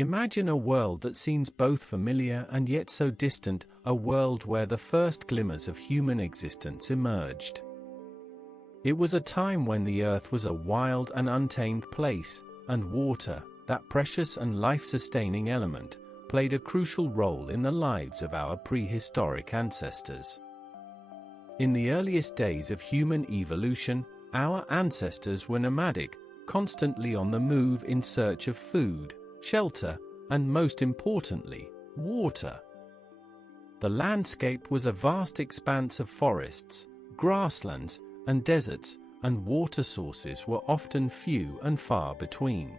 Imagine a world that seems both familiar and yet so distant, a world where the first glimmers of human existence emerged. It was a time when the earth was a wild and untamed place, and water, that precious and life-sustaining element, played a crucial role in the lives of our prehistoric ancestors. In the earliest days of human evolution, our ancestors were nomadic, constantly on the move in search of food, shelter, and most importantly, water. The landscape was a vast expanse of forests, grasslands, and deserts, and water sources were often few and far between.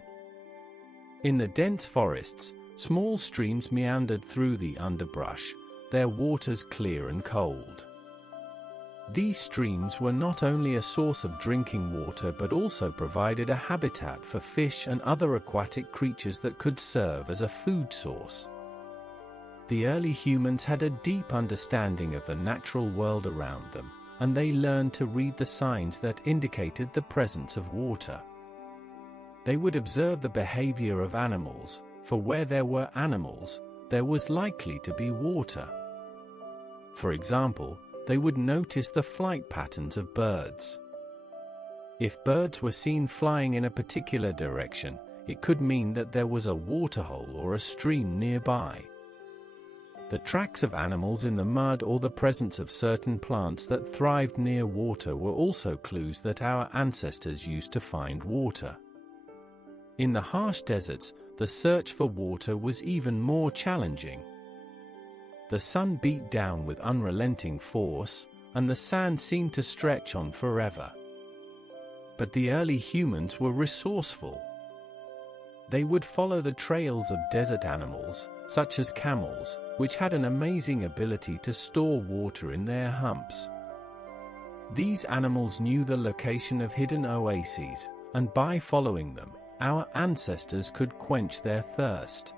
In the dense forests, small streams meandered through the underbrush, their waters clear and cold. These streams were not only a source of drinking water but also provided a habitat for fish and other aquatic creatures that could serve as a food source. The early humans had a deep understanding of the natural world around them, and they learned to read the signs that indicated the presence of water. They would observe the behavior of animals, for where there were animals, there was likely to be water. For example, they would notice the flight patterns of birds. If birds were seen flying in a particular direction, it could mean that there was a waterhole or a stream nearby. The tracks of animals in the mud or the presence of certain plants that thrived near water were also clues that our ancestors used to find water. In the harsh deserts, the search for water was even more challenging. The sun beat down with unrelenting force, and the sand seemed to stretch on forever. But the early humans were resourceful. They would follow the trails of desert animals, such as camels, which had an amazing ability to store water in their humps. These animals knew the location of hidden oases, and by following them, our ancestors could quench their thirst.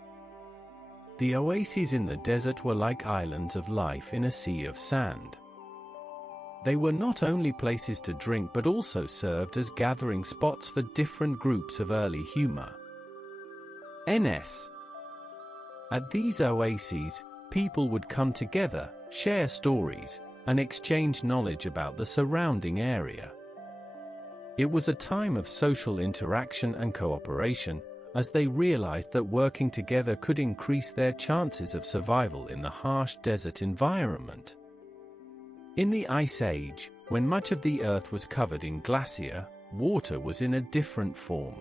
The oases in the desert were like islands of life in a sea of sand. They were not only places to drink but also served as gathering spots for different groups of early humans. At these oases, people would come together, share stories, and exchange knowledge about the surrounding area. It was a time of social interaction and cooperation, as they realized that working together could increase their chances of survival in the harsh desert environment. In the Ice Age, when much of the Earth was covered in glacier, water was in a different form.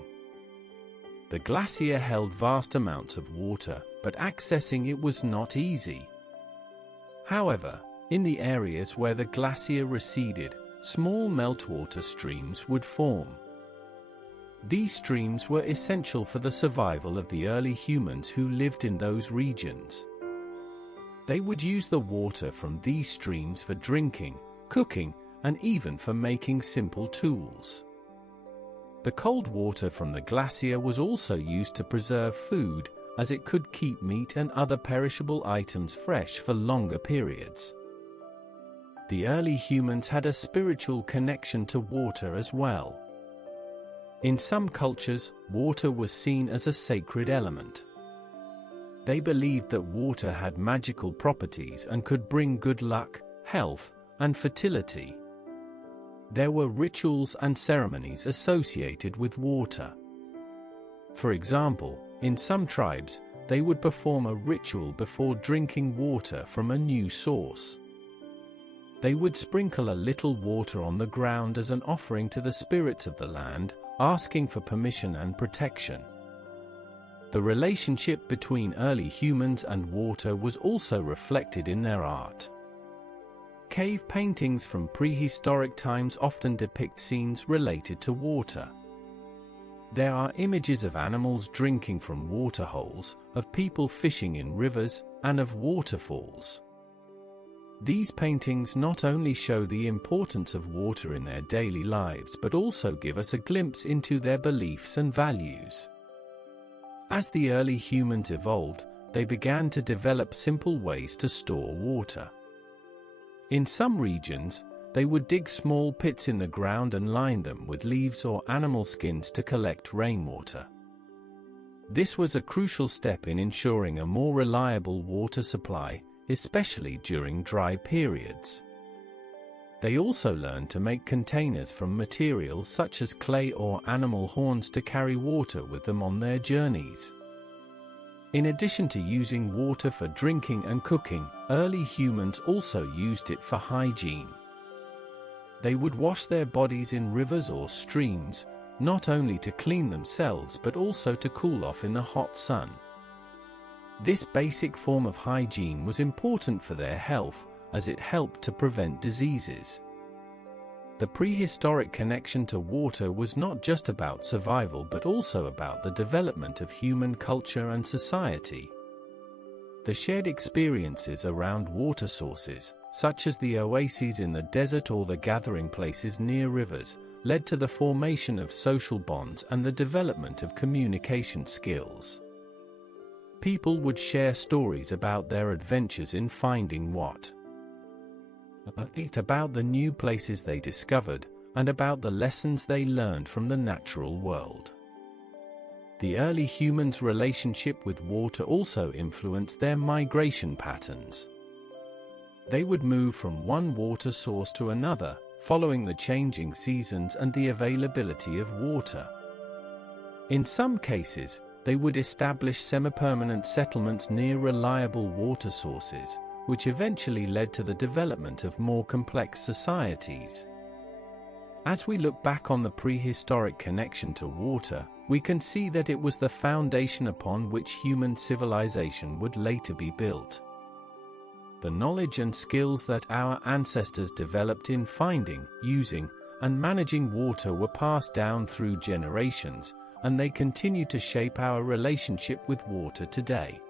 The glacier held vast amounts of water, but accessing it was not easy. However, in the areas where the glacier receded, small meltwater streams would form. These streams were essential for the survival of the early humans who lived in those regions. They would use the water from these streams for drinking, cooking, and even for making simple tools. The cold water from the glacier was also used to preserve food, as it could keep meat and other perishable items fresh for longer periods. The early humans had a spiritual connection to water as well. In some cultures, water was seen as a sacred element. They believed that water had magical properties and could bring good luck, health, and fertility. There were rituals and ceremonies associated with water. For example, in some tribes, they would perform a ritual before drinking water from a new source. They would sprinkle a little water on the ground as an offering to the spirits of the land, asking for permission and protection. The relationship between early humans and water was also reflected in their art. Cave paintings from prehistoric times often depict scenes related to water. There are images of animals drinking from water holes, of people fishing in rivers, and of waterfalls. These paintings not only show the importance of water in their daily lives but also give us a glimpse into their beliefs and values. As the early humans evolved, they began to develop simple ways to store water. In some regions, they would dig small pits in the ground and line them with leaves or animal skins to collect rainwater. This was a crucial step in ensuring a more reliable water supply, especially during dry periods. They also learned to make containers from materials such as clay or animal horns to carry water with them on their journeys. In addition to using water for drinking and cooking, early humans also used it for hygiene. They would wash their bodies in rivers or streams, not only to clean themselves but also to cool off in the hot sun. This basic form of hygiene was important for their health, as it helped to prevent diseases. The prehistoric connection to water was not just about survival but also about the development of human culture and society. The shared experiences around water sources, such as the oases in the desert or the gathering places near rivers, led to the formation of social bonds and the development of communication skills. People would share stories about their adventures in finding water, about the new places they discovered, and about the lessons they learned from the natural world. The early humans' relationship with water also influenced their migration patterns. They would move from one water source to another, following the changing seasons and the availability of water. In some cases, they would establish semi-permanent settlements near reliable water sources, which eventually led to the development of more complex societies. As we look back on the prehistoric connection to water, we can see that it was the foundation upon which human civilization would later be built. The knowledge and skills that our ancestors developed in finding, using, and managing water were passed down through generations, and they continue to shape our relationship with water today.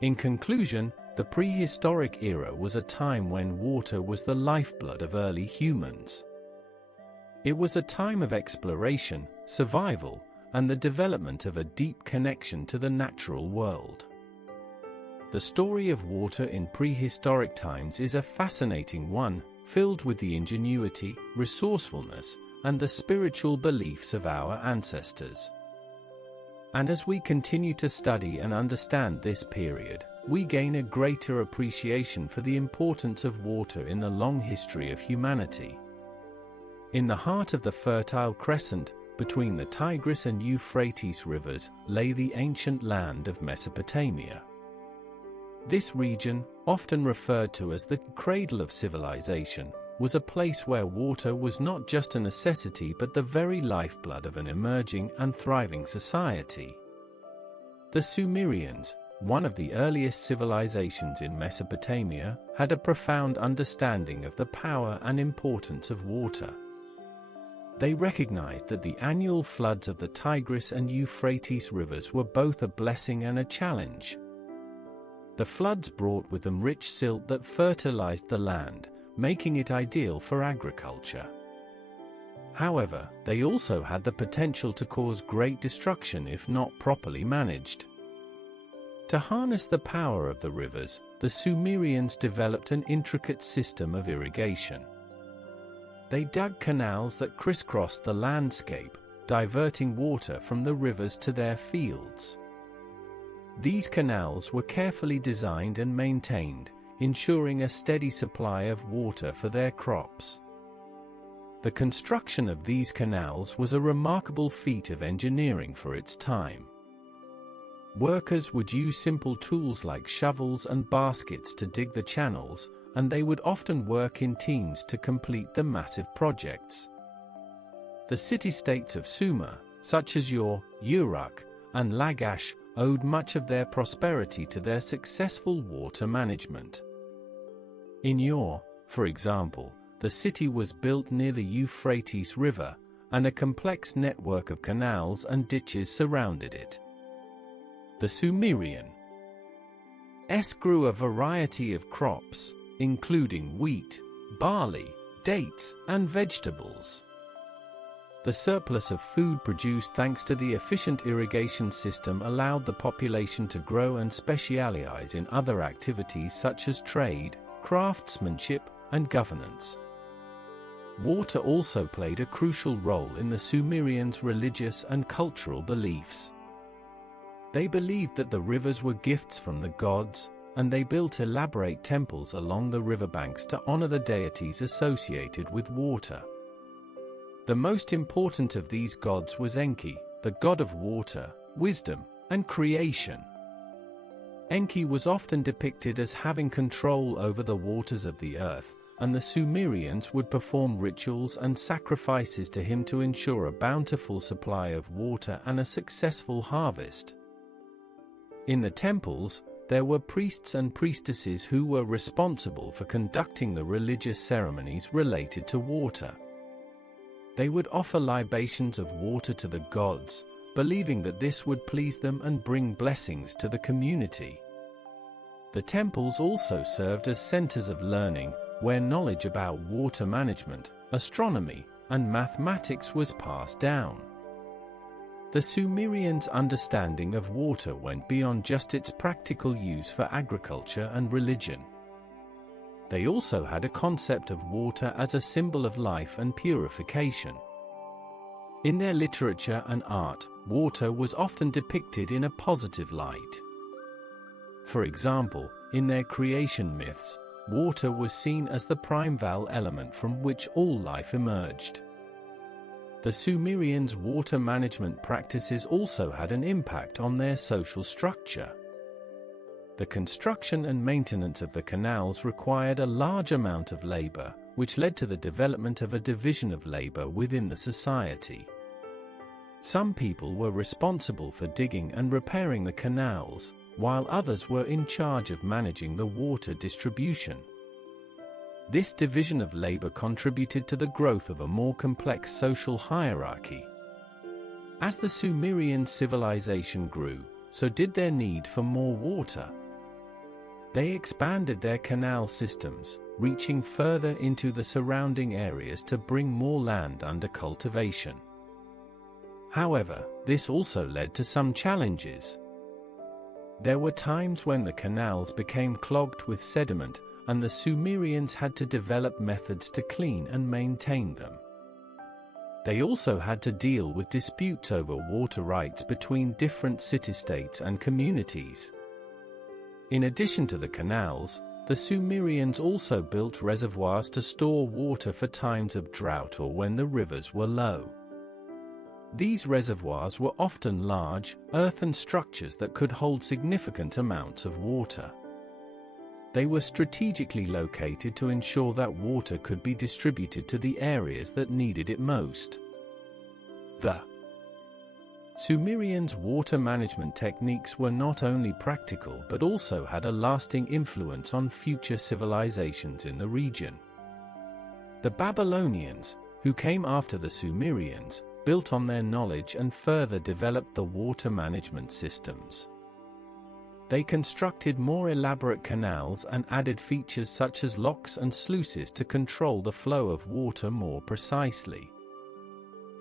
In conclusion, the prehistoric era was a time when water was the lifeblood of early humans. It was a time of exploration, survival, and the development of a deep connection to the natural world. The story of water in prehistoric times is a fascinating one, filled with the ingenuity, resourcefulness, and the spiritual beliefs of our ancestors. And as we continue to study and understand this period, we gain a greater appreciation for the importance of water in the long history of humanity. In the heart of the Fertile Crescent, between the Tigris and Euphrates rivers, lay the ancient land of Mesopotamia. This region, often referred to as the cradle of civilization, was a place where water was not just a necessity but the very lifeblood of an emerging and thriving society. The Sumerians, one of the earliest civilizations in Mesopotamia, had a profound understanding of the power and importance of water. They recognized that the annual floods of the Tigris and Euphrates rivers were both a blessing and a challenge. The floods brought with them rich silt that fertilized the land, making it ideal for agriculture. However, they also had the potential to cause great destruction if not properly managed. To harness the power of the rivers, the Sumerians developed an intricate system of irrigation. They dug canals that crisscrossed the landscape, diverting water from the rivers to their fields. These canals were carefully designed and maintained, ensuring a steady supply of water for their crops. The construction of these canals was a remarkable feat of engineering for its time. Workers would use simple tools like shovels and baskets to dig the channels, and they would often work in teams to complete the massive projects. The city-states of Sumer, such as Ur, Uruk, and Lagash, owed much of their prosperity to their successful water management. In Ur, for example, the city was built near the Euphrates River, and a complex network of canals and ditches surrounded it. The Sumerians grew a variety of crops, including wheat, barley, dates, and vegetables. The surplus of food produced thanks to the efficient irrigation system allowed the population to grow and specialize in other activities such as trade, craftsmanship, and governance. Water also played a crucial role in the Sumerians' religious and cultural beliefs. They believed that the rivers were gifts from the gods, and they built elaborate temples along the riverbanks to honor the deities associated with water. The most important of these gods was Enki, the god of water, wisdom, and creation. Enki was often depicted as having control over the waters of the earth, and the Sumerians would perform rituals and sacrifices to him to ensure a bountiful supply of water and a successful harvest. In the temples, there were priests and priestesses who were responsible for conducting the religious ceremonies related to water. They would offer libations of water to the gods, believing that this would please them and bring blessings to the community. The temples also served as centers of learning, where knowledge about water management, astronomy, and mathematics was passed down. The Sumerians' understanding of water went beyond just its practical use for agriculture and religion. They also had a concept of water as a symbol of life and purification. In their literature and art, water was often depicted in a positive light. For example, in their creation myths, water was seen as the primeval element from which all life emerged. The Sumerians' water management practices also had an impact on their social structure. The construction and maintenance of the canals required a large amount of labor, which led to the development of a division of labor within the society. Some people were responsible for digging and repairing the canals, while others were in charge of managing the water distribution. This division of labor contributed to the growth of a more complex social hierarchy. As the Sumerian civilization grew, so did their need for more water. They expanded their canal systems, reaching further into the surrounding areas to bring more land under cultivation. However, this also led to some challenges. There were times when the canals became clogged with sediment, and the Sumerians had to develop methods to clean and maintain them. They also had to deal with disputes over water rights between different city-states and communities. In addition to the canals, the Sumerians also built reservoirs to store water for times of drought or when the rivers were low. These reservoirs were often large, earthen structures that could hold significant amounts of water. They were strategically located to ensure that water could be distributed to the areas that needed it most. The Sumerians' water management techniques were not only practical but also had a lasting influence on future civilizations in the region. The Babylonians, who came after the Sumerians, built on their knowledge and further developed the water management systems. They constructed more elaborate canals and added features such as locks and sluices to control the flow of water more precisely.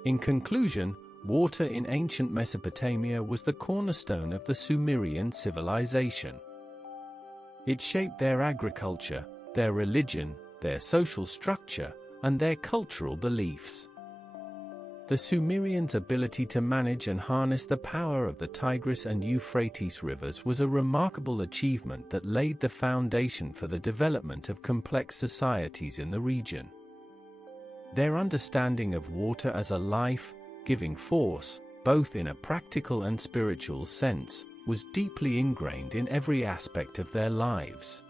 In conclusion, water in ancient Mesopotamia was the cornerstone of the Sumerian civilization. It shaped their agriculture, their religion, their social structure, and their cultural beliefs. The Sumerians' ability to manage and harness the power of the Tigris and Euphrates rivers was a remarkable achievement that laid the foundation for the development of complex societies in the region. Their understanding of water as a life-giving force, both in a practical and spiritual sense, was deeply ingrained in every aspect of their lives.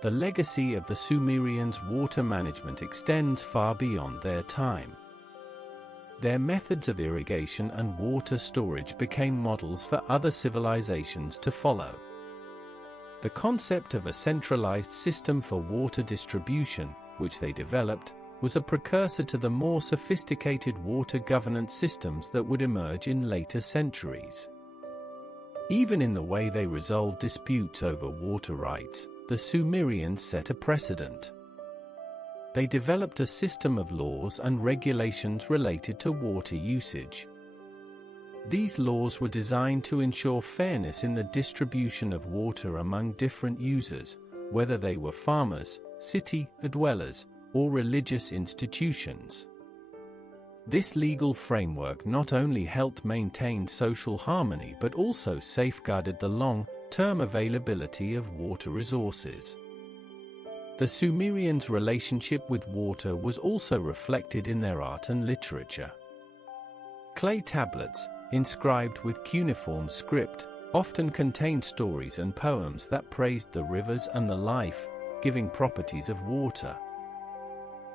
The legacy of the Sumerians' water management extends far beyond their time. Their methods of irrigation and water storage became models for other civilizations to follow. The concept of a centralized system for water distribution, which they developed, was a precursor to the more sophisticated water governance systems that would emerge in later centuries. Even in the way they resolved disputes over water rights, the Sumerians set a precedent. They developed a system of laws and regulations related to water usage. These laws were designed to ensure fairness in the distribution of water among different users, whether they were farmers, city dwellers, or religious institutions. This legal framework not only helped maintain social harmony but also safeguarded the long-term availability of water resources. The Sumerians' relationship with water was also reflected in their art and literature. Clay tablets, inscribed with cuneiform script, often contained stories and poems that praised the rivers and the life-giving properties of water.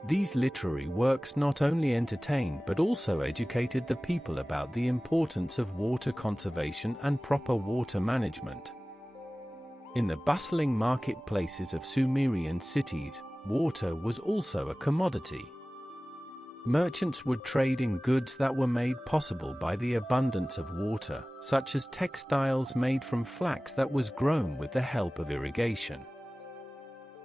These literary works not only entertained but also educated the people about the importance of water conservation and proper water management. In the bustling marketplaces of Sumerian cities, water was also a commodity. Merchants would trade in goods that were made possible by the abundance of water, such as textiles made from flax that was grown with the help of irrigation.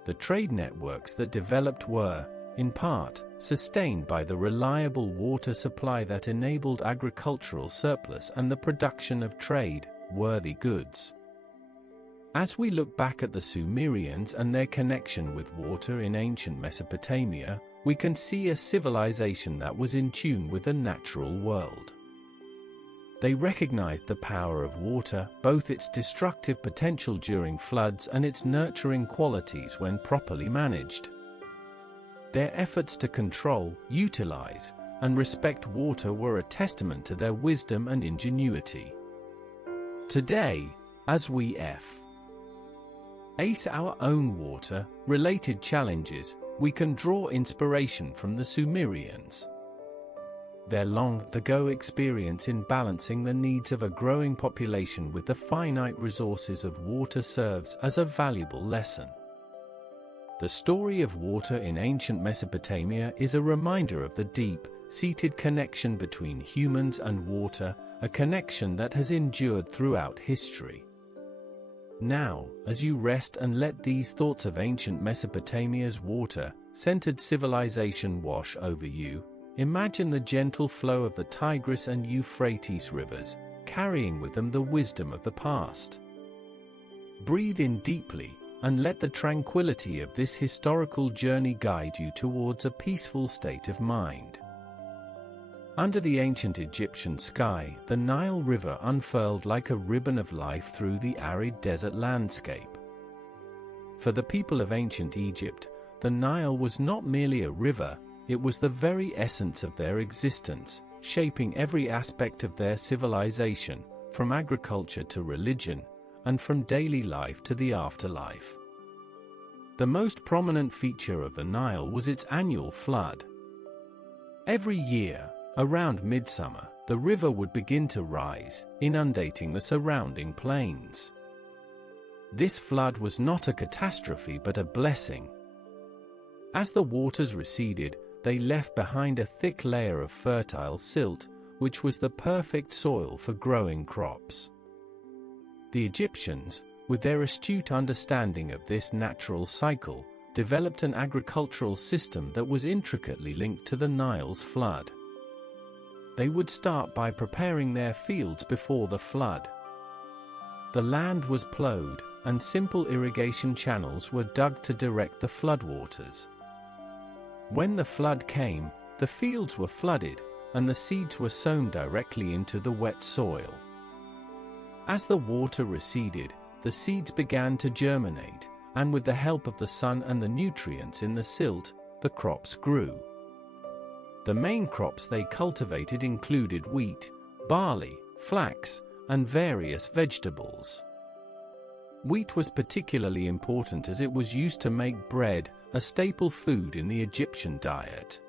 The trade networks that developed were, in part, sustained by the reliable water supply that enabled agricultural surplus and the production of trade-worthy goods. As we look back at the Sumerians and their connection with water in ancient Mesopotamia, we can see a civilization that was in tune with the natural world. They recognized the power of water, both its destructive potential during floods and its nurturing qualities when properly managed. Their efforts to control, utilize, and respect water were a testament to their wisdom and ingenuity. Today, as we face our own water-related challenges, we can draw inspiration from the Sumerians. Their long-ago experience in balancing the needs of a growing population with the finite resources of water serves as a valuable lesson. The story of water in ancient Mesopotamia is a reminder of the deep-seated connection between humans and water, a connection that has endured throughout history. Now, as you rest and let these thoughts of ancient Mesopotamia's water-centered civilization wash over you, imagine the gentle flow of the Tigris and Euphrates rivers, carrying with them the wisdom of the past. Breathe in deeply, and let the tranquility of this historical journey guide you towards a peaceful state of mind. Under the ancient Egyptian sky, the Nile River unfurled like a ribbon of life through the arid desert landscape. For the people of ancient Egypt, the Nile was not merely a river, it was the very essence of their existence, shaping every aspect of their civilization, from agriculture to religion, and from daily life to the afterlife. The most prominent feature of the Nile was its annual flood. Every year, around midsummer, the river would begin to rise, inundating the surrounding plains. This flood was not a catastrophe but a blessing. As the waters receded, they left behind a thick layer of fertile silt, which was the perfect soil for growing crops. The Egyptians, with their astute understanding of this natural cycle, developed an agricultural system that was intricately linked to the Nile's flood. They would start by preparing their fields before the flood. The land was plowed, and simple irrigation channels were dug to direct the floodwaters. When the flood came, the fields were flooded, and the seeds were sown directly into the wet soil. As the water receded, the seeds began to germinate, and with the help of the sun and the nutrients in the silt, the crops grew. The main crops they cultivated included wheat, barley, flax, and various vegetables. Wheat was particularly important as it was used to make bread, a staple food in the Egyptian diet.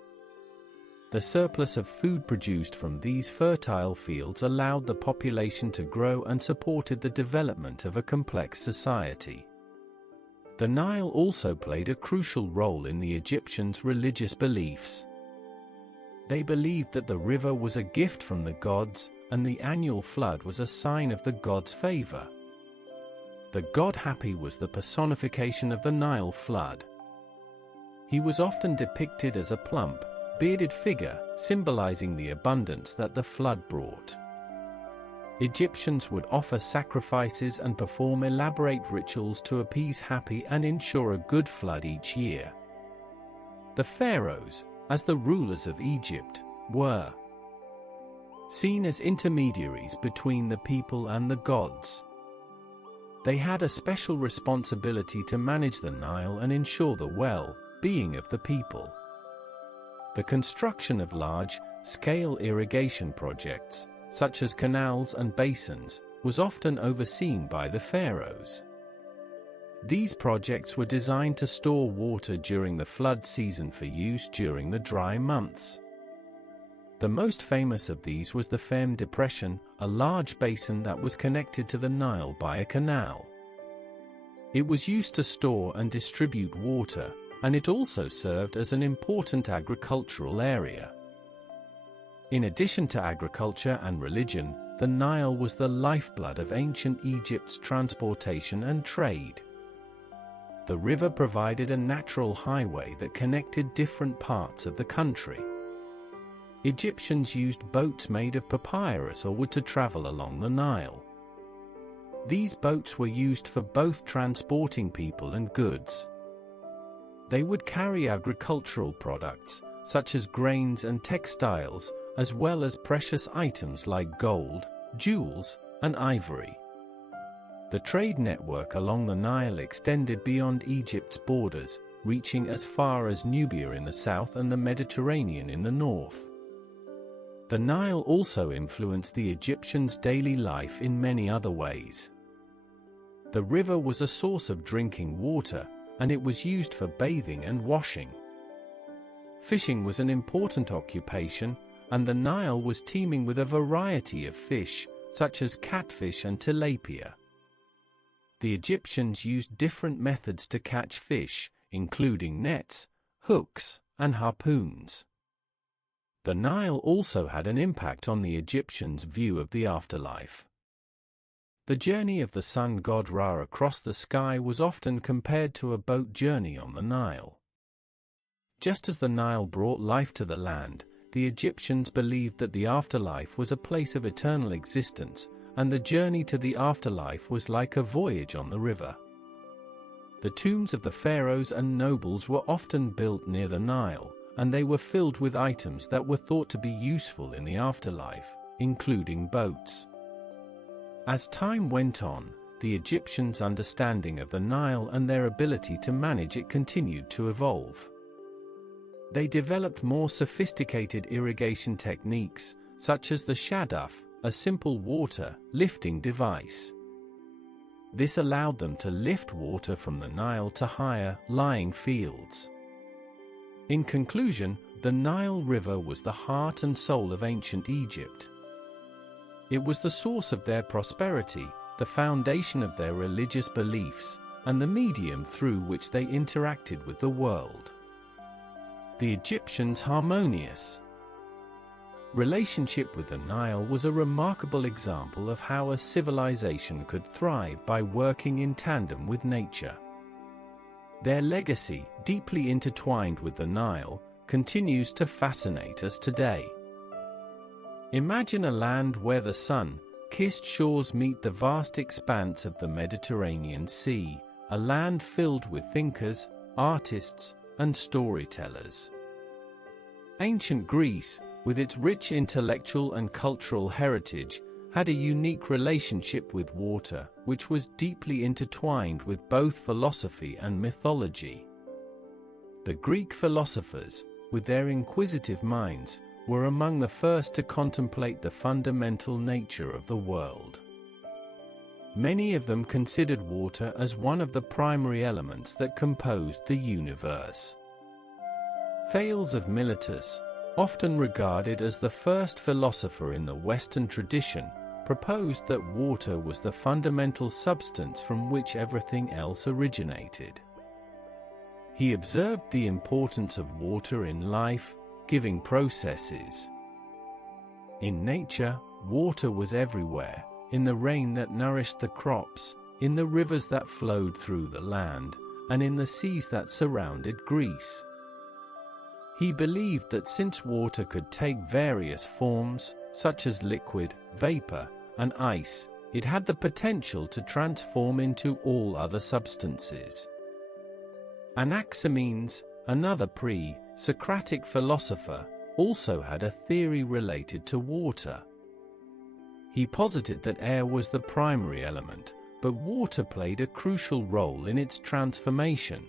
The surplus of food produced from these fertile fields allowed the population to grow and supported the development of a complex society. The Nile also played a crucial role in the Egyptians' religious beliefs. They believed that the river was a gift from the gods, and the annual flood was a sign of the gods' favor. The god Hapi was the personification of the Nile flood. He was often depicted as a plump, bearded figure, symbolizing the abundance that the flood brought. Egyptians would offer sacrifices and perform elaborate rituals to appease Hapi and ensure a good flood each year. The pharaohs, as the rulers of Egypt, were seen as intermediaries between the people and the gods. They had a special responsibility to manage the Nile and ensure the well-being of the people. The construction of large-scale irrigation projects, such as canals and basins, was often overseen by the pharaohs. These projects were designed to store water during the flood season for use during the dry months. The most famous of these was the Femme Depression, a large basin that was connected to the Nile by a canal. It was used to store and distribute water, and it also served as an important agricultural area. In addition to agriculture and religion, the Nile was the lifeblood of ancient Egypt's transportation and trade. The river provided a natural highway that connected different parts of the country. Egyptians used boats made of papyrus or wood to travel along the Nile. These boats were used for both transporting people and goods. They would carry agricultural products, such as grains and textiles, as well as precious items like gold, jewels, and ivory. The trade network along the Nile extended beyond Egypt's borders, reaching as far as Nubia in the south and the Mediterranean in the north. The Nile also influenced the Egyptians' daily life in many other ways. The river was a source of drinking water, and it was used for bathing and washing. Fishing was an important occupation, and the Nile was teeming with a variety of fish, such as catfish and tilapia. The Egyptians used different methods to catch fish, including nets, hooks, and harpoons. The Nile also had an impact on the Egyptians' view of the afterlife. The journey of the sun god Ra across the sky was often compared to a boat journey on the Nile. Just as the Nile brought life to the land, the Egyptians believed that the afterlife was a place of eternal existence, and the journey to the afterlife was like a voyage on the river. The tombs of the pharaohs and nobles were often built near the Nile, and they were filled with items that were thought to be useful in the afterlife, including boats. As time went on, the Egyptians' understanding of the Nile and their ability to manage it continued to evolve. They developed more sophisticated irrigation techniques, such as the shaduf, a simple water-lifting device. This allowed them to lift water from the Nile to higher-lying fields. In conclusion, the Nile River was the heart and soul of ancient Egypt. It was the source of their prosperity, the foundation of their religious beliefs, and the medium through which they interacted with the world. The Egyptians' harmonious relationship with the Nile was a remarkable example of how a civilization could thrive by working in tandem with nature. Their legacy, deeply intertwined with the Nile, continues to fascinate us today. Imagine a land where the sun-kissed shores meet the vast expanse of the Mediterranean Sea, a land filled with thinkers, artists, and storytellers. Ancient Greece, with its rich intellectual and cultural heritage, had a unique relationship with water, which was deeply intertwined with both philosophy and mythology. The Greek philosophers, with their inquisitive minds, were among the first to contemplate the fundamental nature of the world. Many of them considered water as one of the primary elements that composed the universe. Thales of Miletus, often regarded as the first philosopher in the Western tradition, proposed that water was the fundamental substance from which everything else originated. He observed the importance of water in life-giving processes. In nature, water was everywhere, in the rain that nourished the crops, in the rivers that flowed through the land, and in the seas that surrounded Greece. He believed that since water could take various forms, such as liquid, vapor, and ice, it had the potential to transform into all other substances. Anaximenes, another pre-Socratic philosopher, also had a theory related to water. He posited that air was the primary element, but water played a crucial role in its transformation.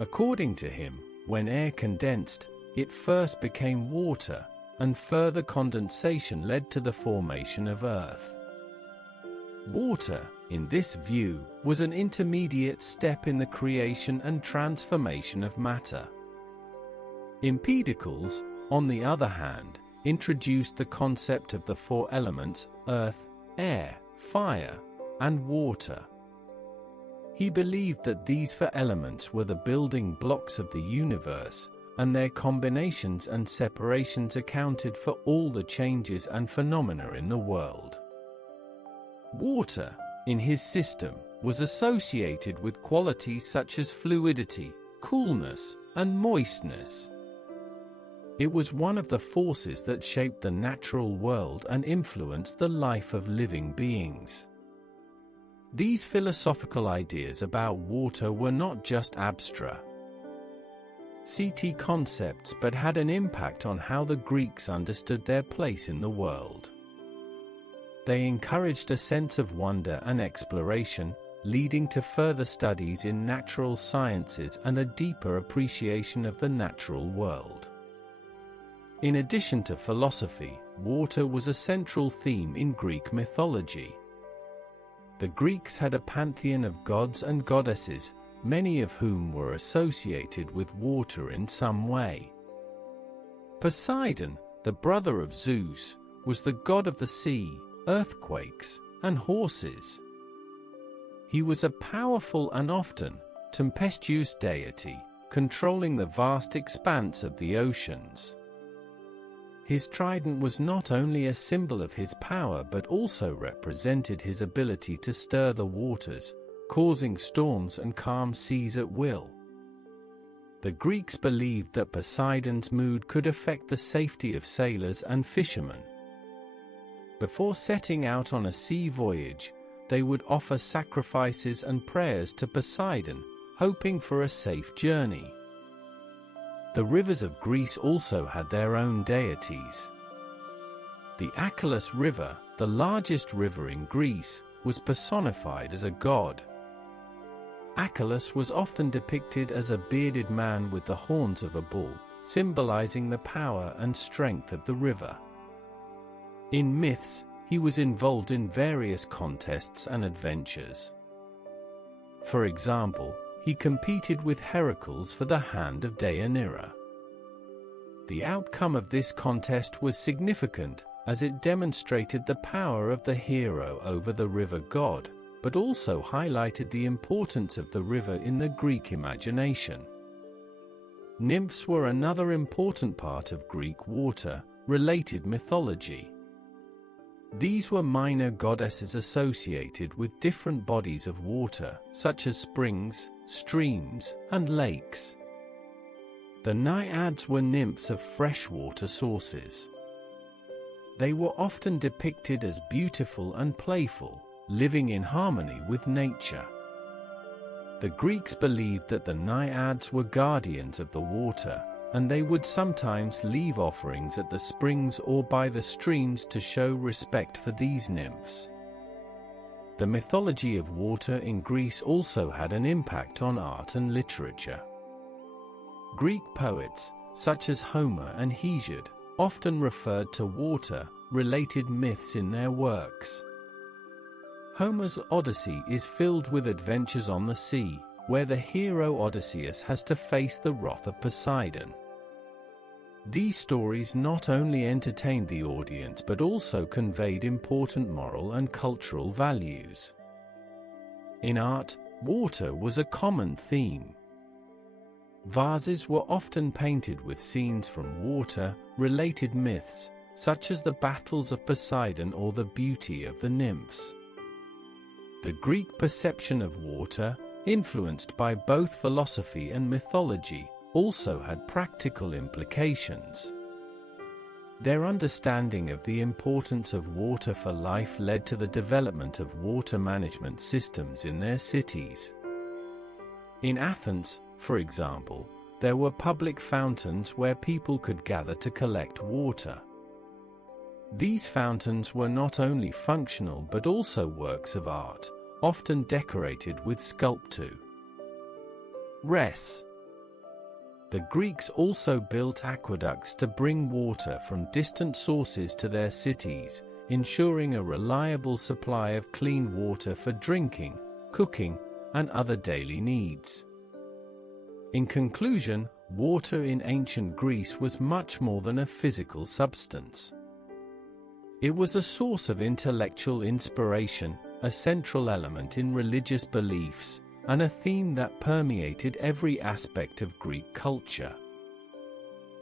According to him, when air condensed, it first became water, and further condensation led to the formation of Earth. Water, in this view, was an intermediate step in the creation and transformation of matter. Empedocles, on the other hand, introduced the concept of the four elements: earth, air, fire, and water. He believed that these four elements were the building blocks of the universe, and their combinations and separations accounted for all the changes and phenomena in the world. Water, in his system, was associated with qualities such as fluidity, coolness, and moistness. It was one of the forces that shaped the natural world and influenced the life of living beings. These philosophical ideas about water were not just abstract concepts but had an impact on how the Greeks understood their place in the world. They encouraged a sense of wonder and exploration, leading to further studies in natural sciences and a deeper appreciation of the natural world. In addition to philosophy, water was a central theme in Greek mythology. The Greeks had a pantheon of gods and goddesses, many of whom were associated with water in some way. Poseidon, the brother of Zeus, was the god of the sea, earthquakes, and horses. He was a powerful and often tempestuous deity, controlling the vast expanse of the oceans. His trident was not only a symbol of his power but also represented his ability to stir the waters, causing storms and calm seas at will. The Greeks believed that Poseidon's mood could affect the safety of sailors and fishermen. Before setting out on a sea voyage, they would offer sacrifices and prayers to Poseidon, hoping for a safe journey. The rivers of Greece also had their own deities. The Achelous River, the largest river in Greece, was personified as a god. Achelous was often depicted as a bearded man with the horns of a bull, symbolizing the power and strength of the river. In myths, he was involved in various contests and adventures. For example, he competed with Heracles for the hand of Deianira. The outcome of this contest was significant, as it demonstrated the power of the hero over the river god, but also highlighted the importance of the river in the Greek imagination. Nymphs were another important part of Greek water-related mythology. These were minor goddesses associated with different bodies of water, such as springs, streams, and lakes. The naiads were nymphs of freshwater sources. They were often depicted as beautiful and playful, living in harmony with nature. The Greeks believed that the naiads were guardians of the water, and they would sometimes leave offerings at the springs or by the streams to show respect for these nymphs. The mythology of water in Greece also had an impact on art and literature. Greek poets, such as Homer and Hesiod, often referred to water-related myths in their works. Homer's Odyssey is filled with adventures on the sea, where the hero Odysseus has to face the wrath of Poseidon. These stories not only entertained the audience but also conveyed important moral and cultural values. In art, water was a common theme. Vases were often painted with scenes from water-related myths, such as the battles of Poseidon or the beauty of the nymphs. The Greek perception of water, influenced by both philosophy and mythology, also had practical implications. Their understanding of the importance of water for life led to the development of water management systems in their cities. In Athens, for example, there were public fountains where people could gather to collect water. These fountains were not only functional but also works of art, often decorated with sculpture. The Greeks also built aqueducts to bring water from distant sources to their cities, ensuring a reliable supply of clean water for drinking, cooking, and other daily needs. In conclusion, water in ancient Greece was much more than a physical substance. It was a source of intellectual inspiration, a central element in religious beliefs, and a theme that permeated every aspect of Greek culture.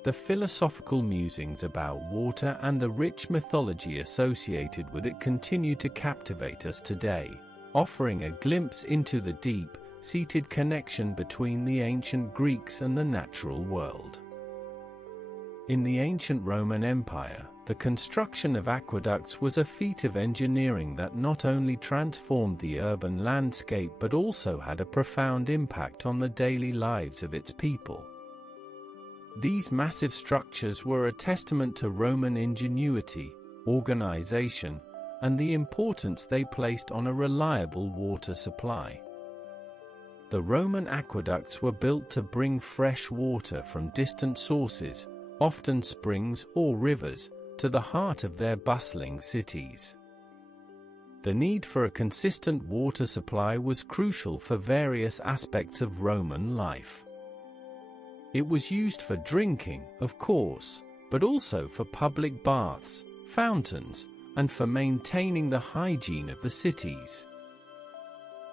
The philosophical musings about water and the rich mythology associated with it continue to captivate us today, offering a glimpse into the deep-seated connection between the ancient Greeks and the natural world. In the ancient Roman Empire, the construction of aqueducts was a feat of engineering that not only transformed the urban landscape but also had a profound impact on the daily lives of its people. These massive structures were a testament to Roman ingenuity, organization, and the importance they placed on a reliable water supply. The Roman aqueducts were built to bring fresh water from distant sources, often springs or rivers, to the heart of their bustling cities. The need for a consistent water supply was crucial for various aspects of Roman life. It was used for drinking, of course, but also for public baths, fountains, and for maintaining the hygiene of the cities.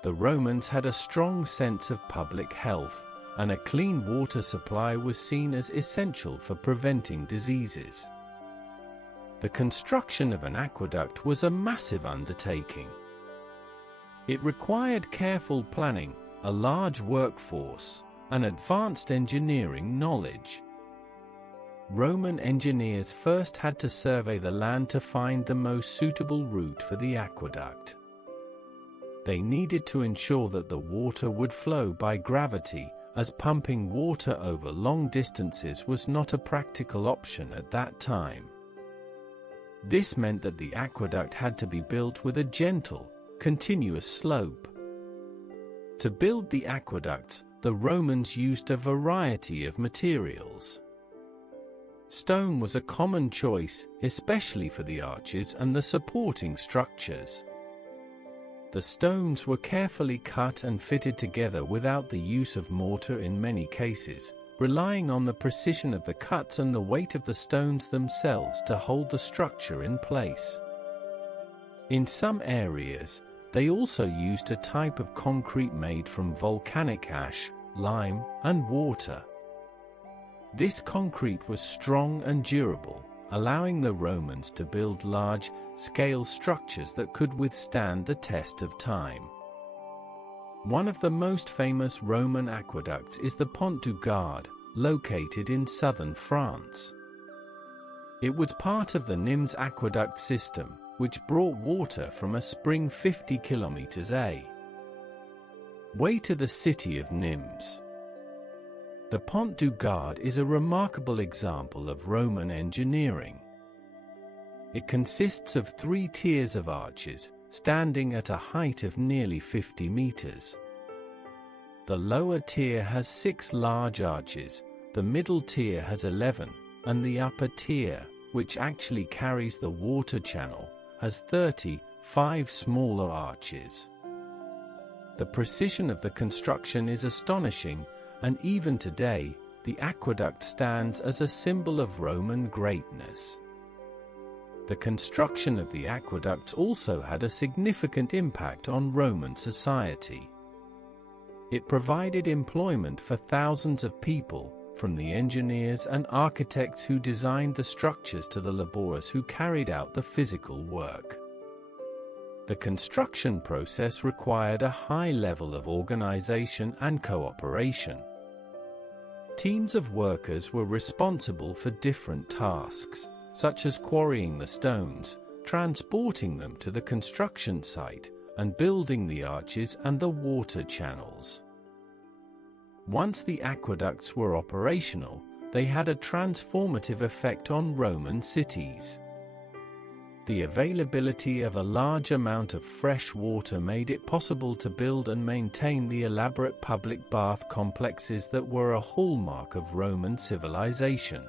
The Romans had a strong sense of public health, and a clean water supply was seen as essential for preventing diseases. The construction of an aqueduct was a massive undertaking. It required careful planning, a large workforce, and advanced engineering knowledge. Roman engineers first had to survey the land to find the most suitable route for the aqueduct. They needed to ensure that the water would flow by gravity, as pumping water over long distances was not a practical option at that time. This meant that the aqueduct had to be built with a gentle, continuous slope. To build the aqueducts, the Romans used a variety of materials. Stone was a common choice, especially for the arches and the supporting structures. The stones were carefully cut and fitted together without the use of mortar in many cases, relying on the precision of the cuts and the weight of the stones themselves to hold the structure in place. In some areas, they also used a type of concrete made from volcanic ash, lime, and water. This concrete was strong and durable, allowing the Romans to build large-scale structures that could withstand the test of time. One of the most famous Roman aqueducts is the Pont du Gard, located in southern France. It was part of the Nîmes aqueduct system, which brought water from a spring 50 kilometers away to the city of Nîmes. The Pont du Gard is a remarkable example of Roman engineering. It consists of 3 tiers of arches, standing at a height of nearly 50 meters. The lower tier has 6 large arches, the middle tier has 11, and the upper tier, which actually carries the water channel, has 35 smaller arches. The precision of the construction is astonishing, and even today, the aqueduct stands as a symbol of Roman greatness. The construction of the aqueduct also had a significant impact on Roman society. It provided employment for thousands of people, from the engineers and architects who designed the structures to the laborers who carried out the physical work. The construction process required a high level of organization and cooperation. Teams of workers were responsible for different tasks, such as quarrying the stones, transporting them to the construction site, and building the arches and the water channels. Once the aqueducts were operational, they had a transformative effect on Roman cities. The availability of a large amount of fresh water made it possible to build and maintain the elaborate public bath complexes that were a hallmark of Roman civilization.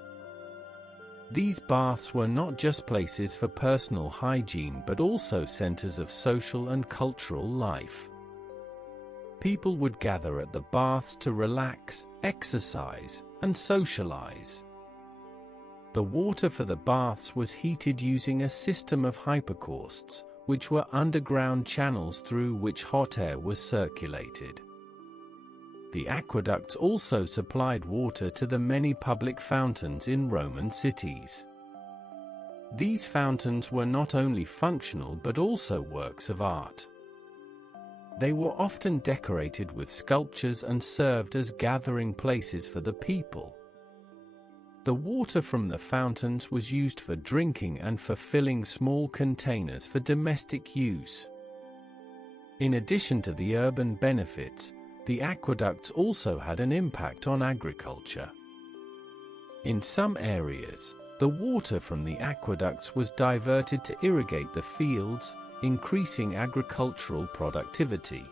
These baths were not just places for personal hygiene but also centers of social and cultural life. People would gather at the baths to relax, exercise, and socialize. The water for the baths was heated using a system of hypocausts, which were underground channels through which hot air was circulated. The aqueducts also supplied water to the many public fountains in Roman cities. These fountains were not only functional but also works of art. They were often decorated with sculptures and served as gathering places for the people. The water from the fountains was used for drinking and for filling small containers for domestic use. In addition to the urban benefits, the aqueducts also had an impact on agriculture. In some areas, the water from the aqueducts was diverted to irrigate the fields, increasing agricultural productivity.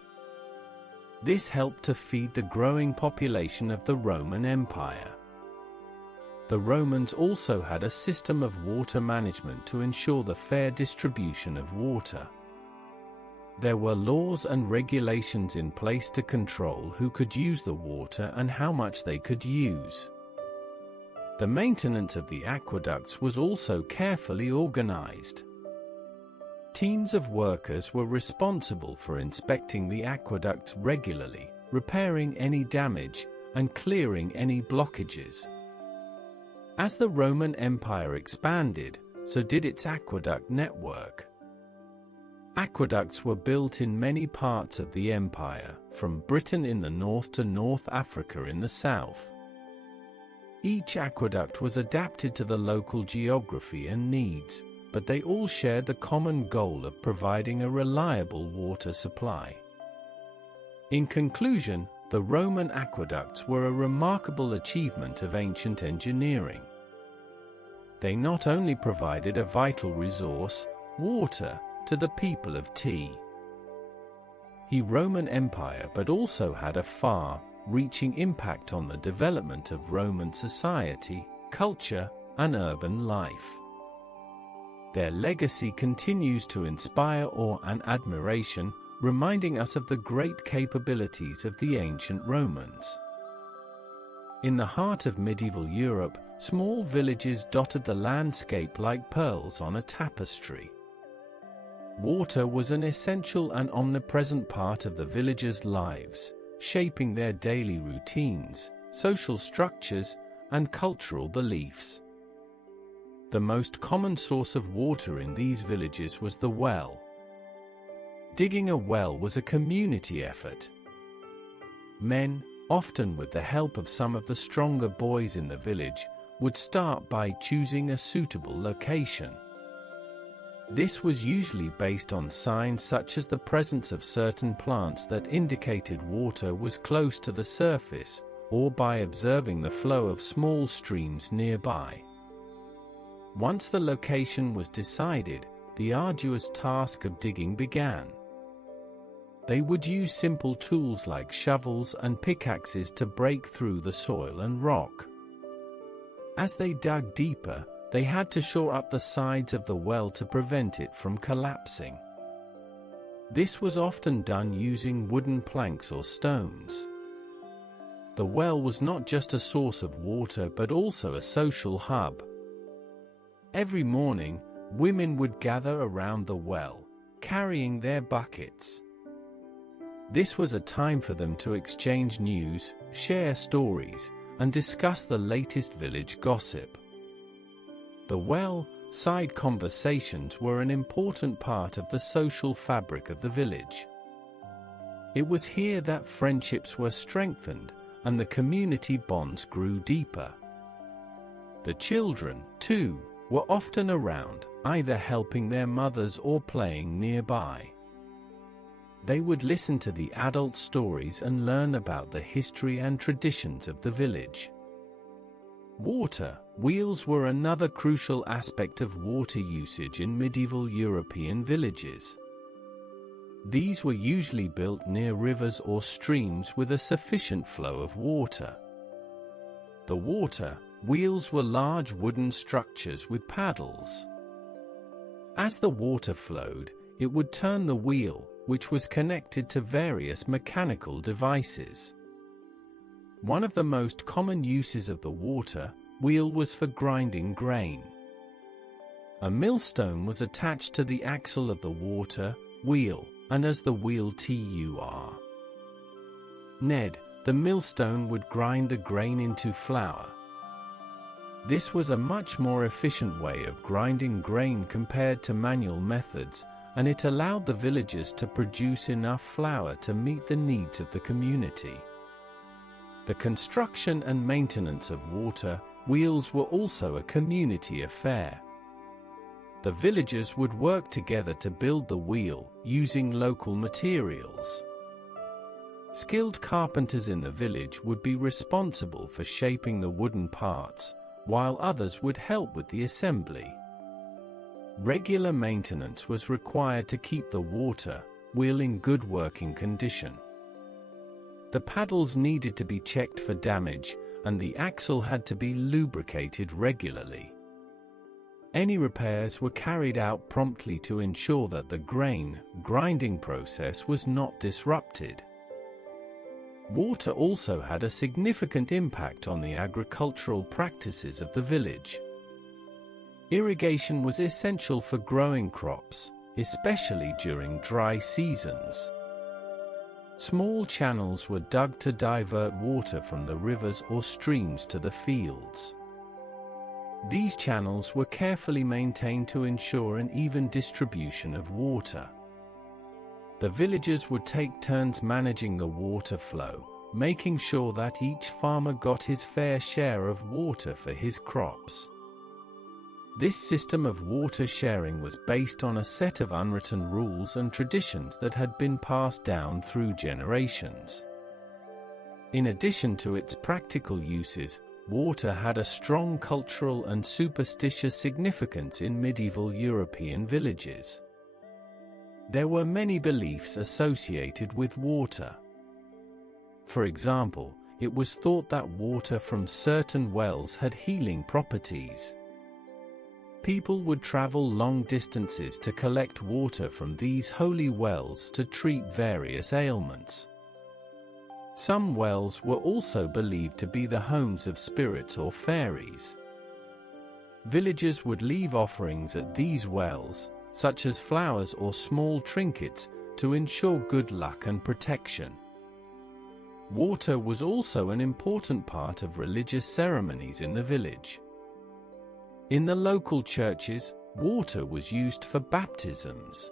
This helped to feed the growing population of the Roman Empire. The Romans also had a system of water management to ensure the fair distribution of water. There were laws and regulations in place to control who could use the water and how much they could use. The maintenance of the aqueducts was also carefully organized. Teams of workers were responsible for inspecting the aqueducts regularly, repairing any damage, and clearing any blockages. As the Roman Empire expanded, so did its aqueduct network. Aqueducts were built in many parts of the empire, from Britain in the north to North Africa in the south. Each aqueduct was adapted to the local geography and needs, but they all shared the common goal of providing a reliable water supply. In conclusion, the Roman aqueducts were a remarkable achievement of ancient engineering. They not only provided a vital resource, water, to the people of the Roman Empire but also had a far-reaching impact on the development of Roman society, culture, and urban life. Their legacy continues to inspire awe and admiration, reminding us of the great capabilities of the ancient Romans. In the heart of medieval Europe, small villages dotted the landscape like pearls on a tapestry. Water was an essential and omnipresent part of the villagers' lives, shaping their daily routines, social structures, and cultural beliefs. The most common source of water in these villages was the well. Digging a well was a community effort. Men, often with the help of some of the stronger boys in the village, would start by choosing a suitable location. This was usually based on signs such as the presence of certain plants that indicated water was close to the surface, or by observing the flow of small streams nearby. Once the location was decided, the arduous task of digging began. They would use simple tools like shovels and pickaxes to break through the soil and rock. As they dug deeper, they had to shore up the sides of the well to prevent it from collapsing. This was often done using wooden planks or stones. The well was not just a source of water but also a social hub. Every morning, women would gather around the well, carrying their buckets. This was a time for them to exchange news, share stories, and discuss the latest village gossip. The well-side conversations were an important part of the social fabric of the village. It was here that friendships were strengthened, and the community bonds grew deeper. The children, too, were often around, either helping their mothers or playing nearby. They would listen to the adult stories and learn about the history and traditions of the village. Water wheels were another crucial aspect of water usage in medieval European villages. These were usually built near rivers or streams with a sufficient flow of water. The water wheels were large wooden structures with paddles. As the water flowed, it would turn the wheel, which was connected to various mechanical devices. One of the most common uses of the water wheel was for grinding grain. A millstone was attached to the axle of the water wheel, and as the wheel turned, the millstone would grind the grain into flour. This was a much more efficient way of grinding grain compared to manual methods, and it allowed the villagers to produce enough flour to meet the needs of the community. The construction and maintenance of water wheels were also a community affair. The villagers would work together to build the wheel, using local materials. Skilled carpenters in the village would be responsible for shaping the wooden parts, while others would help with the assembly. Regular maintenance was required to keep the water wheel in good working condition. The paddles needed to be checked for damage, and the axle had to be lubricated regularly. Any repairs were carried out promptly to ensure that the grain grinding process was not disrupted. Water also had a significant impact on the agricultural practices of the village. Irrigation was essential for growing crops, especially during dry seasons. Small channels were dug to divert water from the rivers or streams to the fields. These channels were carefully maintained to ensure an even distribution of water. The villagers would take turns managing the water flow, making sure that each farmer got his fair share of water for his crops. This system of water sharing was based on a set of unwritten rules and traditions that had been passed down through generations. In addition to its practical uses, water had a strong cultural and superstitious significance in medieval European villages. There were many beliefs associated with water. For example, it was thought that water from certain wells had healing properties. People would travel long distances to collect water from these holy wells to treat various ailments. Some wells were also believed to be the homes of spirits or fairies. Villagers would leave offerings at these wells, such as flowers or small trinkets, to ensure good luck and protection. Water was also an important part of religious ceremonies in the village. In the local churches, water was used for baptisms.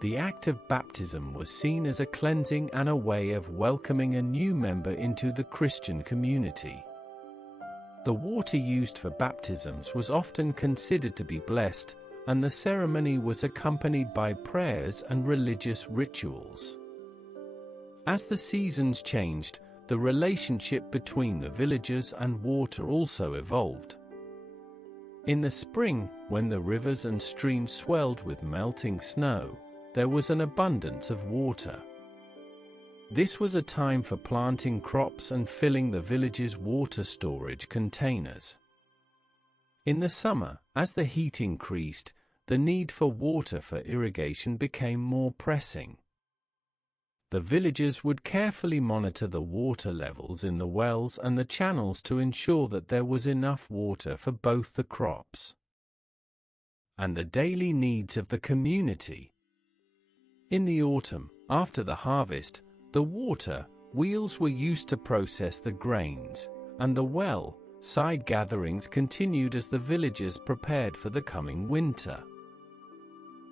The act of baptism was seen as a cleansing and a way of welcoming a new member into the Christian community. The water used for baptisms was often considered to be blessed, and the ceremony was accompanied by prayers and religious rituals. As the seasons changed, the relationship between the villagers and water also evolved. In the spring, when the rivers and streams swelled with melting snow, there was an abundance of water. This was a time for planting crops and filling the village's water storage containers. In the summer, as the heat increased, the need for water for irrigation became more pressing. The villagers would carefully monitor the water levels in the wells and the channels to ensure that there was enough water for both the crops and the daily needs of the community. In the autumn, after the harvest, the water wheels were used to process the grains, and the well-side gatherings continued as the villagers prepared for the coming winter.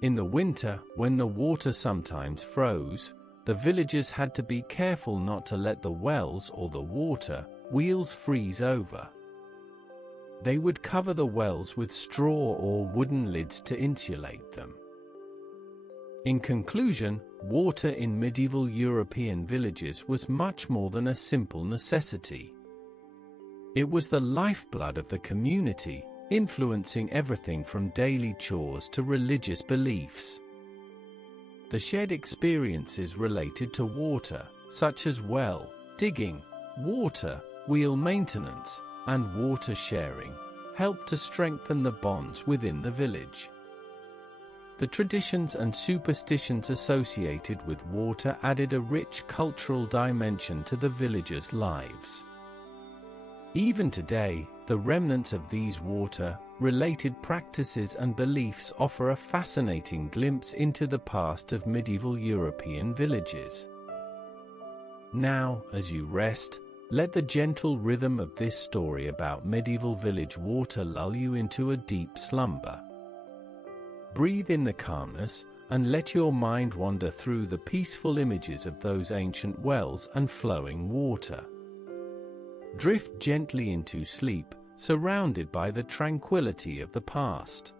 In the winter, when the water sometimes froze, the villagers had to be careful not to let the wells or the water wheels freeze over. They would cover the wells with straw or wooden lids to insulate them. In conclusion, water in medieval European villages was much more than a simple necessity. It was the lifeblood of the community, influencing everything from daily chores to religious beliefs. The shared experiences related to water, such as well digging, water wheel maintenance, and water sharing, helped to strengthen the bonds within the village. The traditions and superstitions associated with water added a rich cultural dimension to the villagers' lives. Even today, the remnants of these water-related practices and beliefs offer a fascinating glimpse into the past of medieval European villages. Now, as you rest, let the gentle rhythm of this story about medieval village water lull you into a deep slumber. Breathe in the calmness, and let your mind wander through the peaceful images of those ancient wells and flowing water. Drift gently into sleep, surrounded by the tranquility of the past.